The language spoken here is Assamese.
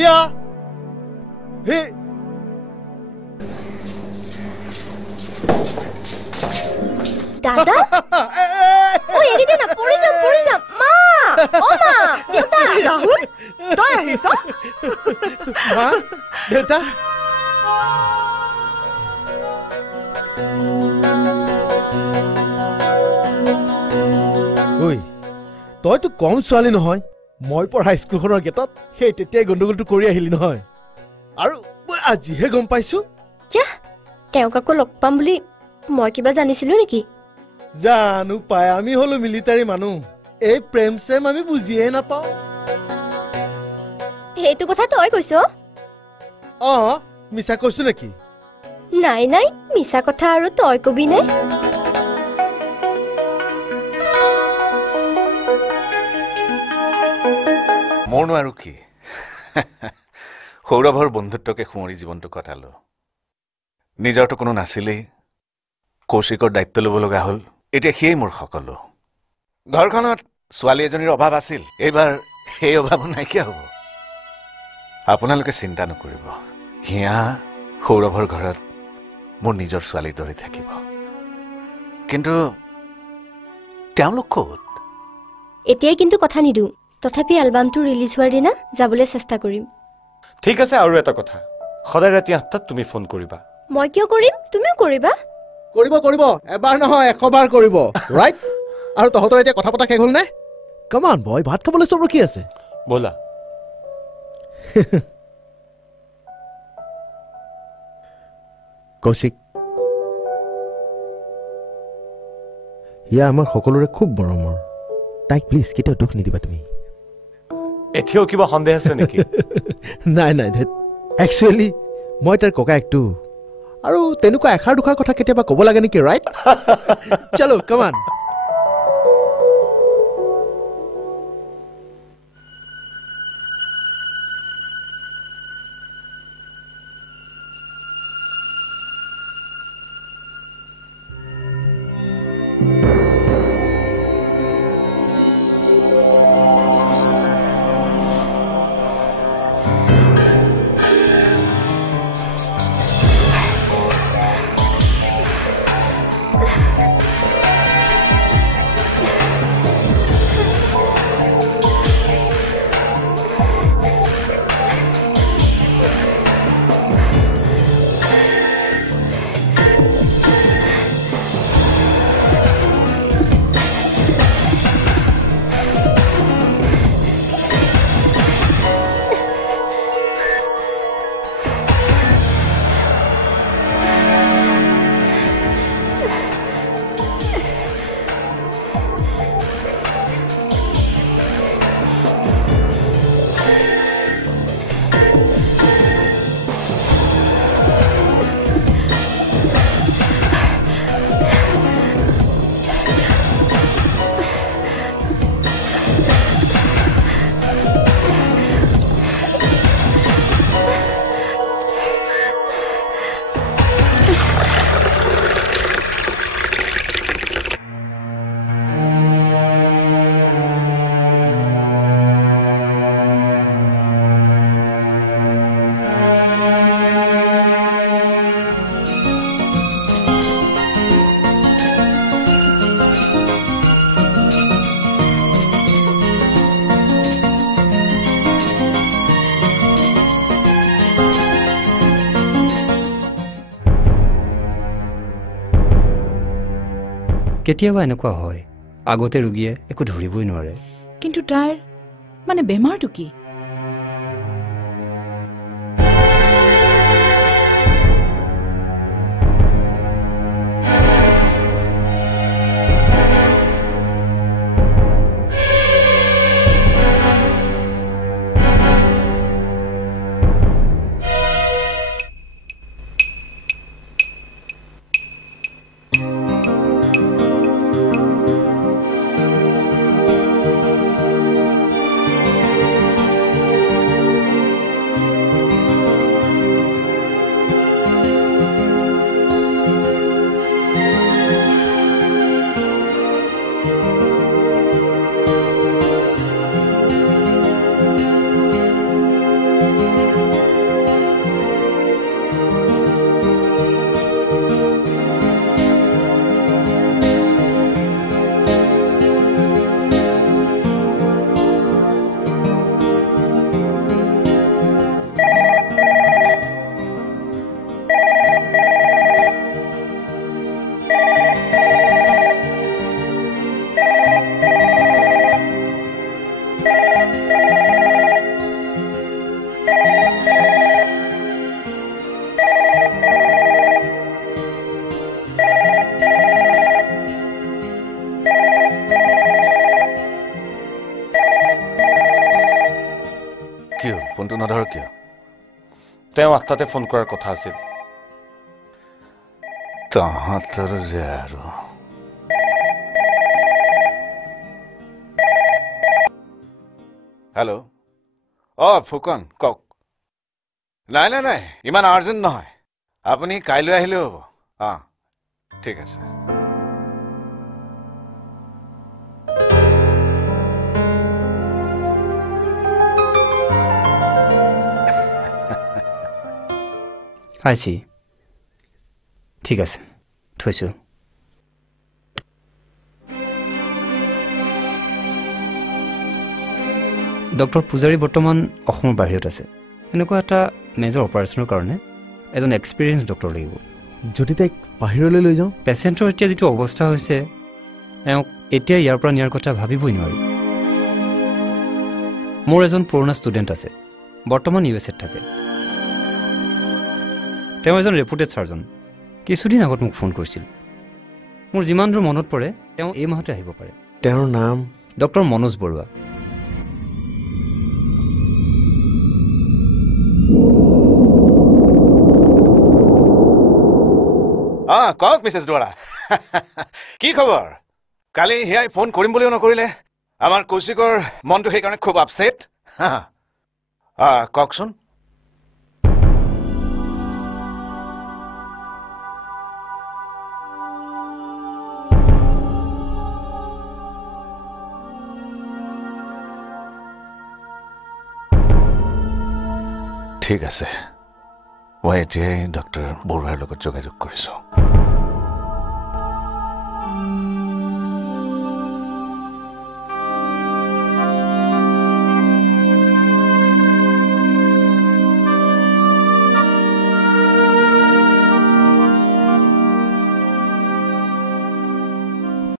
হিয়া হে দাদা ও এৰি দে না পৰি যাম মা ও মা দেউতা ৰাহুল তই আহিছ মা দেউতা ঐ তইতো কম ছোৱালী নহয় মই পঢ়া স্কুলখনৰ গেটত সেই তেতিয়াই গণ্ডগোলটো কৰি আহিলি নহয় আৰু মই আজিহে গম পাইছো যা তেওঁক আকৌ লগ পাম বুলি মই কিবা জানিছিলো নেকি জানো পাই আমি হলো মিলিটাৰী মানুহ এই প্ৰেম চেম আমি বুজিয়ে নাপাওঁ সেইটো কথা তই কৈছ মিছা কৈছো নেকি নাই মিছা কথা আৰু তই কবি নে মোৰনো আৰু কি সৌৰভৰ বন্ধুত্বকে সুঁৱৰি জীৱনটো কটালো নিজৰতো কোনো নাছিলেই কৌশিকৰ দায়িত্ব ল'ব লগা হ'ল এতিয়া সিয়েই মোৰ সকলো ঘৰখনত ছোৱালী এজনীৰ অভাৱ আছিল এইবাৰ সেই অভাৱো নাইকিয়া হ'ব আপোনালোকে চিন্তা নকৰিব হিয়া সৌৰভৰ ঘৰত মোৰ নিজৰ ছোৱালীৰ দৰে থাকিব কিন্তু তেওঁলোক ক'ত এতিয়াই কিন্তু কথা নিদো তথাপি এলবামটো ৰিলিজ হোৱাৰ দিনা যাবলৈ চেষ্টা কৰিম ঠিক আছে আৰু এটা কথা সদায় ৰাতি 8টাত তুমি ফোন কৰিবা মই কিয় কৰিম তুমিও কৰিবা কৰিব এবাৰ নহয় 100 বাৰ কৰিব ৰাইট আৰু তহঁতৰ এতিয়া কথা পতা শেষ হ'ল নে কাম অন বয় ভাত খাবলৈ চব ৰখি আছে ব'লা কৌশিক হিয়া আমাৰ সকলোৰে খুব মৰমৰ তাইক প্লিজ কেতিয়াও দুখ নিদিবা তুমি এতিয়াও কিবা সন্দেহ আছে নেকি নাই একচুৱেলি মই তাৰ ককায়েকটো আৰু তেনেকুৱা এষাৰ দুষাৰ কথা কেতিয়াবা ক'ব লাগে নেকি ৰাইট চলো কাম অন কেতিয়াবা এনেকুৱা হয় আগতে ৰোগীয়ে একো ধৰিবই নোৱাৰে কিন্তু তাইৰ মানে বেমাৰটো কি নধৰ কিয়? তেওঁ 8টাতে ফোন কৰাৰ কথা আছিল। তহঁতৰ যে আৰু হেল্ল', ফুকন কওক। নাই নাই নাই, ইমান আৰ্জেণ্ট নহয়, আপুনি কাইলৈ আহিলেও হ'ব। ঠিক আছে। আইছি, ঠিক আছে, থৈছোঁ। ডক্টৰ পূজাৰী বৰ্তমান অসমৰ বাহিৰত আছে। এনেকুৱা এটা মেজৰ অপাৰেশ্যনৰ কাৰণে এজন এক্সপিৰিয়েঞ্চ ডক্টৰ লাগিব। যদি তাইক বাহিৰলৈ লৈ যাওঁ? পেচেণ্টৰ এতিয়া যিটো অৱস্থা হৈছে, এওঁক এতিয়া ইয়াৰ পৰা নিয়াৰ কথা ভাবিবই নোৱাৰি। মোৰ এজন পুৰণা ষ্টুডেণ্ট আছে, বৰ্তমান USA থাকে। তেওঁ এজন ৰেপুটেড চাৰ্জন। কিছুদিন আগত মোক ফোন কৰিছিল। মোৰ যিমান দূৰ মনত পৰে তেওঁ এই মাহতে আহিব পাৰে। তেওঁৰ নাম? ডক্টৰ মনোজ বৰুৱা। কওক মিছেছ দুৱাৰা, কি খবৰ? কালি সেয়াই ফোন কৰিম বুলিও নকৰিলে। আমাৰ কৌশিকৰ মনটো সেইকাৰণে খুব আপছেট। কওকচোন। ঠিক আছে, মই এতিয়াই ডক্টৰ বৰুৱাৰ লগত যোগাযোগ কৰিছোঁ।